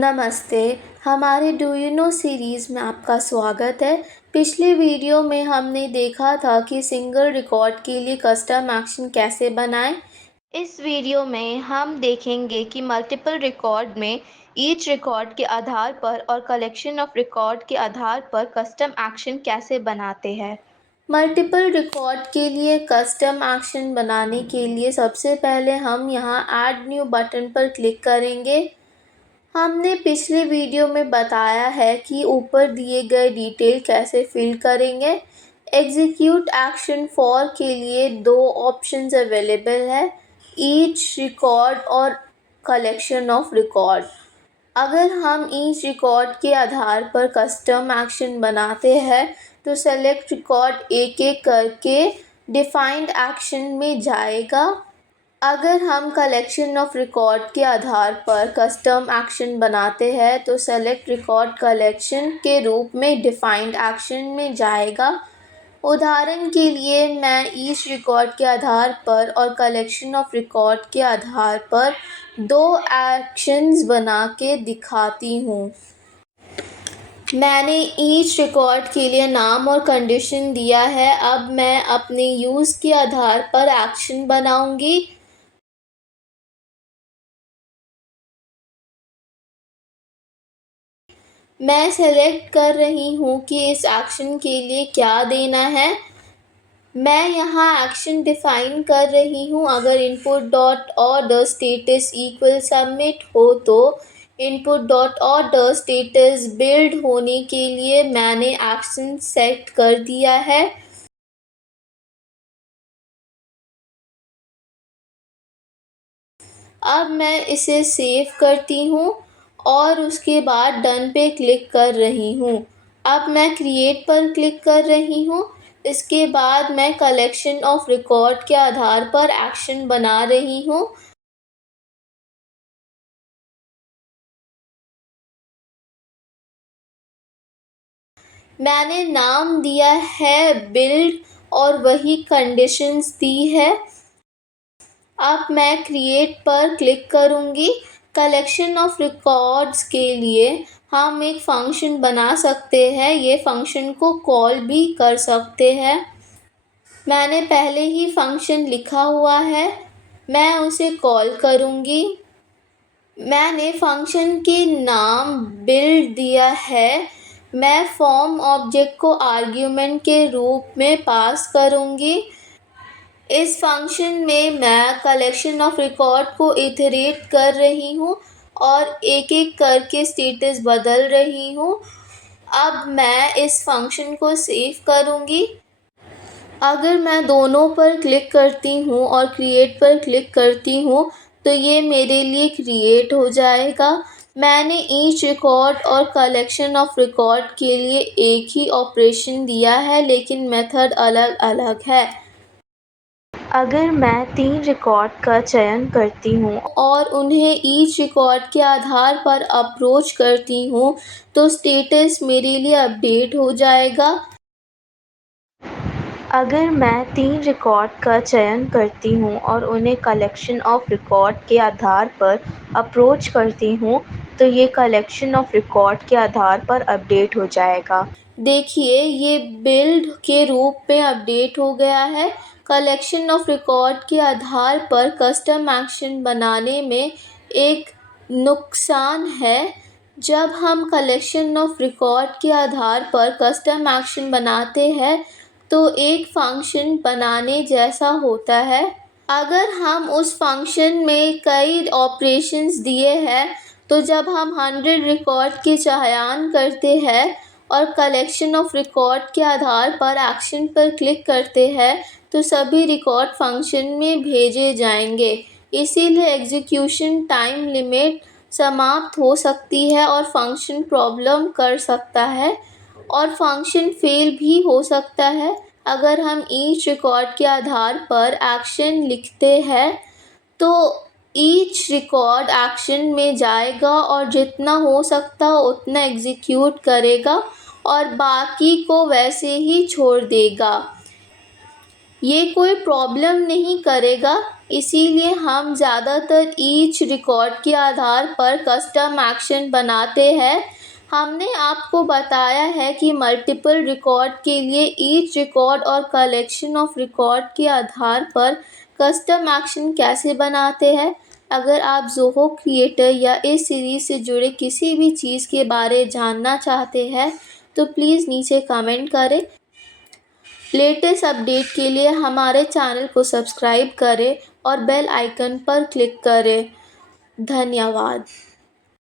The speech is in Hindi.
नमस्ते, हमारे डू यू नो सीरीज़ में आपका स्वागत है। पिछले वीडियो में हमने देखा था कि सिंगल रिकॉर्ड के लिए कस्टम एक्शन कैसे बनाएं। इस वीडियो में हम देखेंगे कि मल्टीपल रिकॉर्ड में ईच रिकॉर्ड के आधार पर और कलेक्शन ऑफ रिकॉर्ड के आधार पर कस्टम एक्शन कैसे बनाते हैं। मल्टीपल रिकॉर्ड के लिए कस्टम एक्शन बनाने के लिए सबसे पहले हम यहाँ ऐड न्यू बटन पर क्लिक करेंगे। हमने पिछले वीडियो में बताया है कि ऊपर दिए गए डिटेल कैसे फिल करेंगे। एग्जीक्यूट एक्शन फॉर के लिए दो ऑप्शंस अवेलेबल है, ईच रिकॉर्ड और कलेक्शन ऑफ रिकॉर्ड। अगर हम ईच रिकॉर्ड के आधार पर कस्टम एक्शन बनाते हैं तो सेलेक्ट रिकॉर्ड एक एक करके डिफाइंड एक्शन में जाएगा। अगर हम कलेक्शन ऑफ रिकॉर्ड के आधार पर कस्टम एक्शन बनाते हैं तो सेलेक्ट रिकॉर्ड कलेक्शन के रूप में डिफाइंड एक्शन में जाएगा। उदाहरण के लिए मैं ईच रिकॉर्ड के आधार पर और कलेक्शन ऑफ रिकॉर्ड के आधार पर दो एक्शंस बना के दिखाती हूँ। मैंने ईच रिकॉर्ड के लिए नाम और कंडीशन दिया है। अब मैं अपने यूज़ के आधार पर एक्शन बनाऊंगी। मैं सेलेक्ट कर रही हूँ कि इस एक्शन के लिए क्या देना है। मैं यहाँ एक्शन डिफाइन कर रही हूँ। अगर input dot order status equal submit हो तो input dot order status build होने के लिए मैंने एक्शन सेट कर दिया है। अब मैं इसे सेव करती हूँ और उसके बाद डन पे क्लिक कर रही हूँ। अब मैं क्रिएट पर क्लिक कर रही हूँ। इसके बाद मैं कलेक्शन ऑफ रिकॉर्ड के आधार पर एक्शन बना रही हूँ। मैंने नाम दिया है बिल्ड और वही कंडीशंस दी है। अब मैं क्रिएट पर क्लिक करूँगी। कलेक्शन ऑफ रिकॉर्ड्स के लिए हम एक फ़ंक्शन बना सकते हैं। ये फ़ंक्शन को कॉल भी कर सकते हैं। मैंने पहले ही फ़ंक्शन लिखा हुआ है, मैं उसे कॉल करूँगी। मैंने फ़ंक्शन के नाम बिल्ड दिया है। मैं फॉर्म ऑब्जेक्ट को आर्ग्यूमेंट के रूप में पास करूँगी। इस फंक्शन में मैं कलेक्शन ऑफ रिकॉर्ड को इटरेट कर रही हूँ और एक एक करके स्टेटस बदल रही हूँ। अब मैं इस फंक्शन को सेव करूँगी। अगर मैं दोनों पर क्लिक करती हूँ और क्रिएट पर क्लिक करती हूँ तो ये मेरे लिए क्रिएट हो जाएगा। मैंने ईच रिकॉर्ड और कलेक्शन ऑफ रिकॉर्ड के लिए एक ही ऑपरेशन दिया है, लेकिन मेथड अलग अलग है। अगर मैं 3 रिकॉर्ड का चयन करती हूँ और उन्हें ईच रिकॉर्ड के आधार पर अप्रोच करती हूँ तो स्टेटस मेरे लिए अपडेट हो जाएगा। अगर मैं 3 रिकॉर्ड का चयन करती हूँ और उन्हें कलेक्शन ऑफ रिकॉर्ड के आधार पर अप्रोच करती हूँ तो ये कलेक्शन ऑफ रिकॉर्ड के आधार पर अपडेट हो जाएगा। देखिए, ये बिल्ड के रूप में अपडेट हो गया है। कलेक्शन ऑफ रिकॉर्ड के आधार पर कस्टम एक्शन बनाने में एक नुकसान है। जब हम कलेक्शन ऑफ रिकॉर्ड के आधार पर कस्टम एक्शन बनाते हैं तो एक फंक्शन बनाने जैसा होता है। अगर हम उस फंक्शन में कई ऑपरेशंस दिए हैं तो जब हम 100 रिकॉर्ड के चयन करते हैं और कलेक्शन ऑफ रिकॉर्ड के आधार पर एक्शन पर क्लिक करते हैं तो सभी रिकॉर्ड फंक्शन में भेजे जाएंगे। इसीलिए एग्जीक्यूशन टाइम लिमिट समाप्त हो सकती है और फंक्शन प्रॉब्लम कर सकता है और फंक्शन फेल भी हो सकता है। अगर हम ईच रिकॉर्ड के आधार पर एक्शन लिखते हैं तो ईच रिकॉर्ड एक्शन में जाएगा और जितना हो सकता हो उतना एग्जीक्यूट करेगा और बाकी को वैसे ही छोड़ देगा। ये कोई प्रॉब्लम नहीं करेगा, इसीलिए हम ज़्यादातर ईच रिकॉर्ड के आधार पर कस्टम एक्शन बनाते हैं। हमने आपको बताया है कि मल्टीपल रिकॉर्ड के लिए ईच रिकॉर्ड और कलेक्शन ऑफ रिकॉर्ड के आधार पर कस्टम एक्शन कैसे बनाते हैं। अगर आप ज़ोहो क्रिएटर या इस सीरीज़ से जुड़े किसी भी चीज़ के बारे जानना चाहते हैं तो प्लीज़ नीचे कमेंट करें। लेटेस्ट अपडेट के लिए हमारे चैनल को सब्सक्राइब करें और बेल आइकन पर क्लिक करें। धन्यवाद।